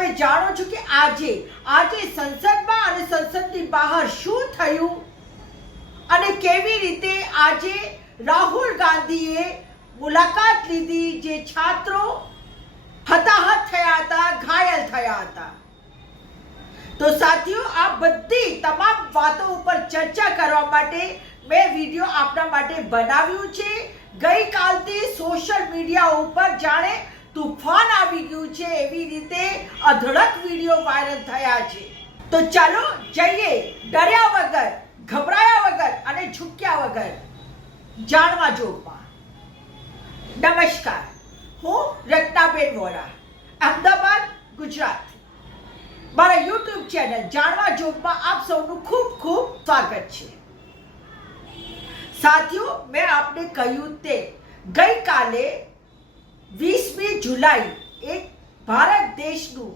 તમે જાણો છો કે આજે સંસદમાં અને સંસદની બહાર શું થયું અને કેવી રીતે આજે રાહુલ ગાંધીએ મુલાકાત લીધી, જે છાત્રો હતાહત થયા હતા, ઘાયલ થયા હતા। તો સાથીઓ, આ બધી તમામ વાતો ઉપર ચર્ચા કરવા માટે મેં વિડીયો આપના માટે બનાવ્યું છે। ગઈકાલથી સોશિયલ મીડિયા ઉપર જાણે તૂફાન આવી ગયું છે, એવી રીતે અઢળક વિડીયો વાયરલ થયા છે। તો ચાલો જઈએ ડર્યા વગર, ઘબરાયા વગર અને ઝૂક્યા વગર જાણવા જોગમાં। નમસ્કાર, હું રત્નાબેન વોરા, અમદાવાદ, ગુજરાત। મારા યુટ્યુબ ચેનલ જાણવા જોગમાં આપ સૌનું ખૂબ ખૂબ સ્વાગત છે। સાથીઓ, મેં આપને કહ્યું તે ગઈકાલે 20મી જુલાઈ એક ભારત દેશનું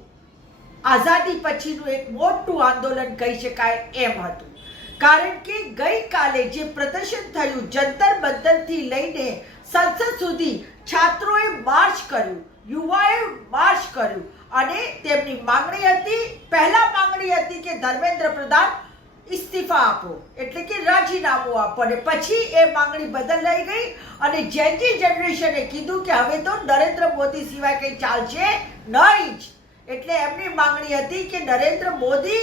આઝાદી પછીનું એક મોટું આંદોલન કહી શકાય એમ હતું, કારણ કે ગઈકાલે જે પ્રદર્શન થયું, જંતર મંતરથી લઈને સંસદ સુધી છાત્રોએ માર્ચ કર્યું, યુવાએ માર્ચ કર્યું અને તેમની માંગણી હતી, પહેલા માંગણી હતી કે ધર્મેન્દ્ર પ્રધાન ઇસ્તીફા આપો, એટલે કે રાજીનામું આપો, અને પછી એ માંગણી બદલાઈ ગઈ અને જેનજી જનરેશને કીધું કે હવે તો નરેન્દ્ર મોદી સિવાય કંઈ ચાલશે નહીં જ, એટલે એમની માંગણી હતી કે નરેન્દ્ર મોદી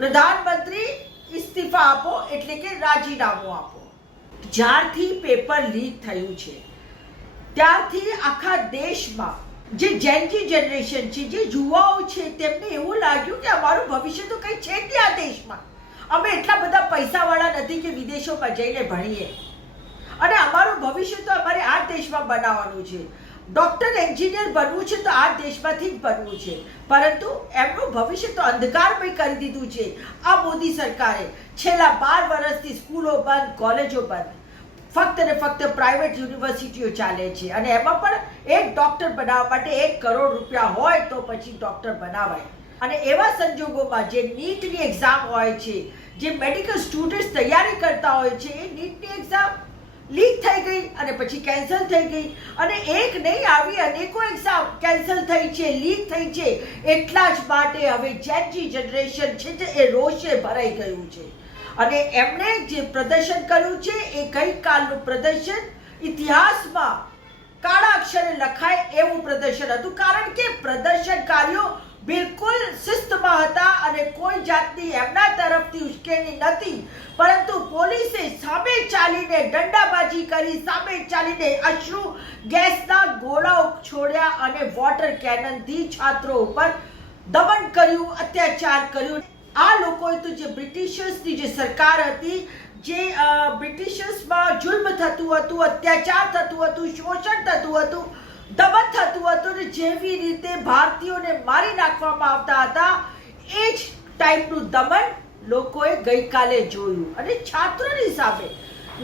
પ્રધાનમંત્રી ઇસ્તીફા આપો, એટલે કે રાજીનામું આપો। જ્યારથી પેપર લીક થયું છે ત્યારથી આખા દેશમાં જે જેનજી જનરેશન છે, જે યુવાઓ છે, તેમને એવું લાગ્યું કે અમારું ભવિષ્ય તો કંઈ છે જ નહીં આ દેશમાં, અમે એટલા બધા પૈસાવાળા નથી કે વિદેશોમાં જઈને ભણીએ, અને અમારું ભવિષ્ય તો અમારે આ દેશમાં બનાવવાનું છે। ડોક્ટર, એન્જિનિયર બનવું છે તો આ દેશમાંથી જ બનવું છે, પરંતુ એમનું ભવિષ્ય તો અંધકારમય કરી દીધું છે આ મોદી સરકારે। છેલ્લા 12 વર્ષથી સ્કૂલો બંધ, કોલેજો બંધ, ફક્ત ને ફક્ત પ્રાઇવેટ યુનિવર્સિટીઓ ચાલે છે, અને એમાં પણ એક ડોક્ટર બનાવવા માટે 1 કરોડ રૂપિયા હોય તો પછી ડોક્ટર બનાવાય। અને એવા સંજોગોમાં જે નીટની એક્ઝામ હોય છે, જે મેડિકલ સ્ટુડન્ટ્સ તૈયારી કરતા હોય છે, એ નીટની એક્ઝામ લીક થઈ ગઈ અને પછી કેન્સલ થઈ ગઈ, અને એક નહીં આવી અનેકો એક્ઝામ કેન્સલ થઈ છે, લીક થઈ છે। એટલા જ માટે હવે જેનજી જનરેશન છે એ રોષે ભરાઈ ગયું છે, અને એમણે જે પ્રદર્શન કર્યું છે એ ગઈકાલનું પ્રદર્શન ઇતિહાસમાં કાળા અક્ષરે લખાય એવું પ્રદર્શન હતું, કારણ કે પ્રદર્શનકારીઓ બિલકુલ શિસ્તમાં હતા અને કોઈ જાતની એમના તરફથી ઉશ્કેરણી નથી, પરંતુ પોલીસે સામે ચાલીને દંડાબાજી કરી, સામે ચાલીને અશ્રુ ગેસના ગોળાઓ છોડ્યા અને વોટર કેનનથી છાત્રો ઉપર દમન કર્યું, અત્યાચાર કર્યું। આ લોકોએ તો જે બ્રિટિશર્સની જે સરકાર હતી, જે બ્રિટિશર્સમાં જુલ્મ થતું હતું, અત્યાચાર થતું હતું, શોષણ થતું હતું, દમન થતું હતું, ને જેવી રીતે ભારતીયોને મારી નાખવામાં આવતા હતા, એ જ ટાઈપનું દમન લોકોએ ગઈકાલે જોયું। અને છાત્રોની સામે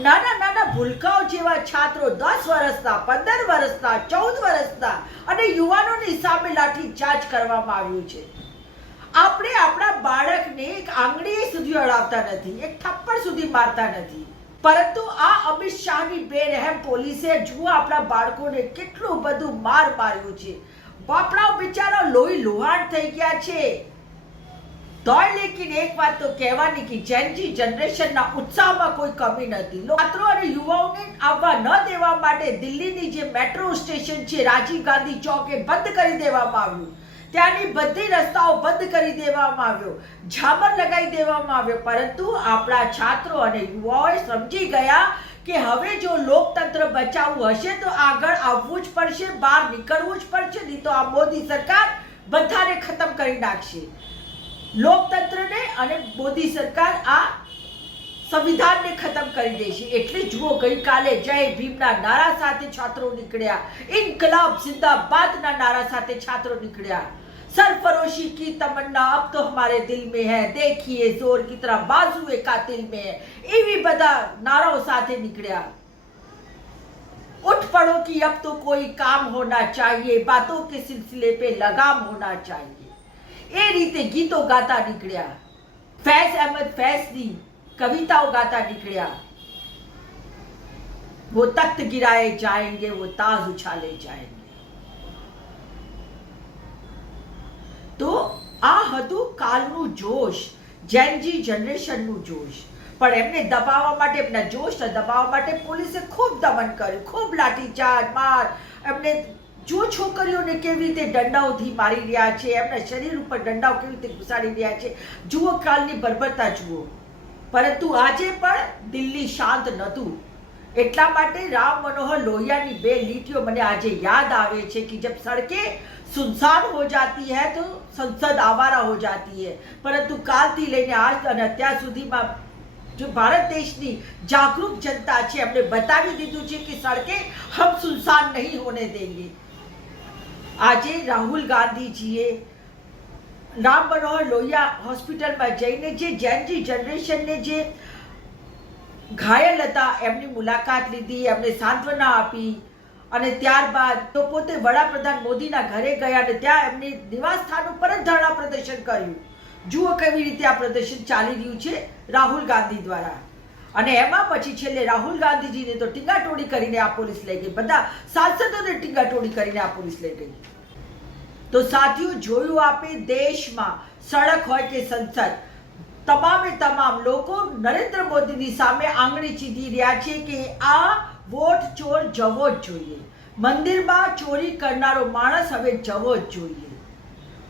નાના નાના ભૂલકાઓ જેવા છાત્રો 10 વર્ષના, 15 વર્ષના, 14 વર્ષના અને યુવાનોની સામે લાઠીચાર્જ કરવામાં આવ્યું છે। આપણે આપણા બાળકને એક આંગળીએ સુધી અડાવતા નથી, એક થપ્પડ સુધી મારતા નથી, પરંતુ આ અમિત શાહની બેરહેમ પોલીસે જુઓ આપણા બાળકોને કેટલું બધું માર માર્યું છે। બાપડાઓ બિચારા લોહી લુહાણ થઈ ગયા છે। તોય લેકિન એક વાત તો કહેવાની કે જેનજી જનરેશનના ઉત્સાહમાં કોઈ કમી નથી। છાત્રો અને યુવાઓને આવવા ન દેવા માટે દિલ્હીની જે મેટ્રો સ્ટેશન છે, રાજીવ ગાંધી ચોક, એ બંધ કરી દેવામાં આવ્યું, ત્યાંની બધી રસ્તાઓ બંધ કરી દેવામાં આવ્યો, ઝામર લગાવી દેવામાં આવ્યો, પરંતુ આપણા છાત્રો અને યુવાઓએ સમજી ગયા કે હવે જો લોકતંત્ર બચાવવું હશે તો આગળ આવવું જ પડશે, બહાર નીકળવું જ પડશે, નહીં તો આ મોદી સરકાર બધાને ખતમ કરી નાખશે, લોકતંત્રને અને મોદી સરકાર આ સંવિધાનને ખતમ કરી દેશે। એટલે જુઓ, ગઈકાલે જય ભીમના નારા સાથે છાત્રો નીકળ્યા, ઇન્કલાબ जिंदाबादના નારા સાથે છાત્રો નીકળ્યા। सरफरोशी की तमन्ना अब तो हमारे दिल में है, देखिए जोर की तरह बाजुए कातिल में है, એવી બધા નારાઓ સાથે નીકળ્યા। उठ पड़ो कि अब तो कोई काम होना चाहिए, बातों के सिलसिले पे लगाम होना चाहिए, એ રીતે ગીતો ગાતા નીકળ્યા। ફૈઝ અહમદ ફૈઝની કવિતાઓ ગાતા નીકળ્યા। वो तख्त गिराए जाएंगे, वो ताज उछाले जाएंगे। કાલનું જોશ, જેનજી જનરેશનનું જોશ, પણ એમને દબાવવા માટે, એમના જોશને દબાવવા માટે પોલીસે ખૂબ દમન કર્યું, ખૂબ લાઠીચાર્જ, માર. એમને જો છોકરીઓને કેવી રીતે દંડાઓથી મારી રહ્યા છે, એમના શરીર ઉપર દંડાઓ કેવી રીતે ઘુસાડી રહ્યા છે, જુઓ કાલની બર્બરતા જુઓ. પરંતુ આજે પણ દિલ્હી શાંત નહોતું. એટલા માટે રામ મનોહર લોહિયાની 2 લીટીઓ મને આજે યાદ આવે છે કે જબ સડકે સુનસાન હો જાતી હૈ તો સંસદ આવારા હો જાતી હૈ. પરંતુ કાલથી લઈને આજ અને અત્યાર સુધીમાં जो भारत देशની जागरूक जनता છે એમને બતાવી દીધું છે કે સડકે હમ સુનસાન નહીં હોને દેંગે. આજે રાહુલ ગાંધીજીએ રામ મનોહર લોહિયા હોસ્પિટલમાં જઈને જે જેનજી જનરેશનને જે ઘાયલ હતા એમની મુલાકાત લીધી, એમને સાંત્વના આપી અને ત્યારબાદ તો પોતે વડાપ્રધાન મોદીના ઘરે ગયા અને ત્યાં એમની નિવાસ સ્થાન ઉપર જ ધરણા પ્રદર્શન કર્યું. જુઓ કેવી રીતે આ પ્રદર્શન ચાલી રહ્યું છે રાહુલ ગાંધી દ્વારા. અને એમાં પછી છેલ્લે રાહુલ ગાંધીજીને તો ટીંગાટોળી કરીને આ પોલીસ લઈ ગઈ, બધા સાંસદોને ટીંગાટોળી કરીને આ પોલીસ લઈ ગઈ. તો સાથીઓ, જોયું આપે દેશમાં સડક હોય કે સંસદ, તમામે તમામ લોકો નરેન્દ્ર મોદીની સામે આંગળી ચીંધી રહ્યા છે કે આ વોટ ચોર જવો જ જોઈએ. મંદિરમાં ચોરી કરનારો માણસ હવે જવો જ જોઈએ.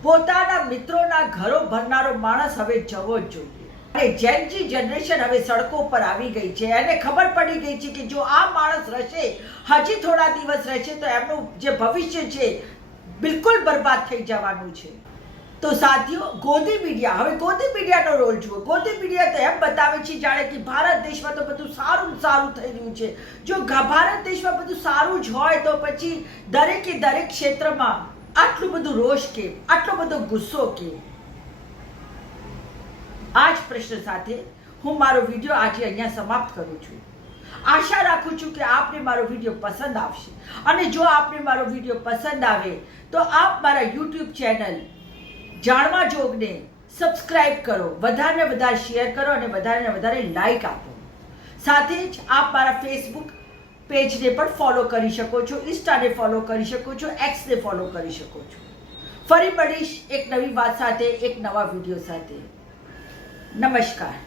પોતાના મિત્રોના ઘરો ભરનારો માણસ હવે જવો જ જોઈએ. અને જેનજી જનરેશન હવે સડકો પર આવી ગઈ છે. એને ખબર પડી ગઈ છે કે જો આ માણસ રહેશે, હજી થોડા દિવસ રહેશે તો એમનું જે ભવિષ્ય છે બિલકુલ બરબાદ થઈ જવાનું છે. તો સાથીઓ, ગોદી મીડિયા, હવે ગોદી મીડિયાનો રોલ જુઓ. ગોદી મીડિયા તો એમ બતાવે છે જાણે કે ભારત દેશમાં તો બધું સારું સારું થઈ રહ્યું છે. જો ભારત દેશમાં બધું સારું જ હોય તો પછી દરેકે દરેક ક્ષેત્રમાં આટલું બધું રોષ કેમ, આટલો બધો ગુસ્સો કેમ? આ જ પ્રશ્ન સાથે હું મારો વિડીયો આજે અહીંયા સમાપ્ત કરું છું. આશા રાખું છું કે આપને મારો વિડીયો પસંદ આવશે. અને જો આપને મારો વિડીયો પસંદ આવે તો આપ મારા YouTube ચેનલ જાણવા જોગને સબસ્ક્રાઇબ કરો, વધારે વધારે શેર કરો અને વધારે વધારે લાઈક આપો. સાથે જ આપ મારા ફેસબુક પેજને પણ ફોલો કરી શકો છો, ઇન્સ્ટાને ફોલો કરી શકો છો, એક્સને ફોલો કરી શકો છો. ફરી મળીશ એક નવી વાત સાથે, એક નવા વિડીયો સાથે. નમસ્કાર.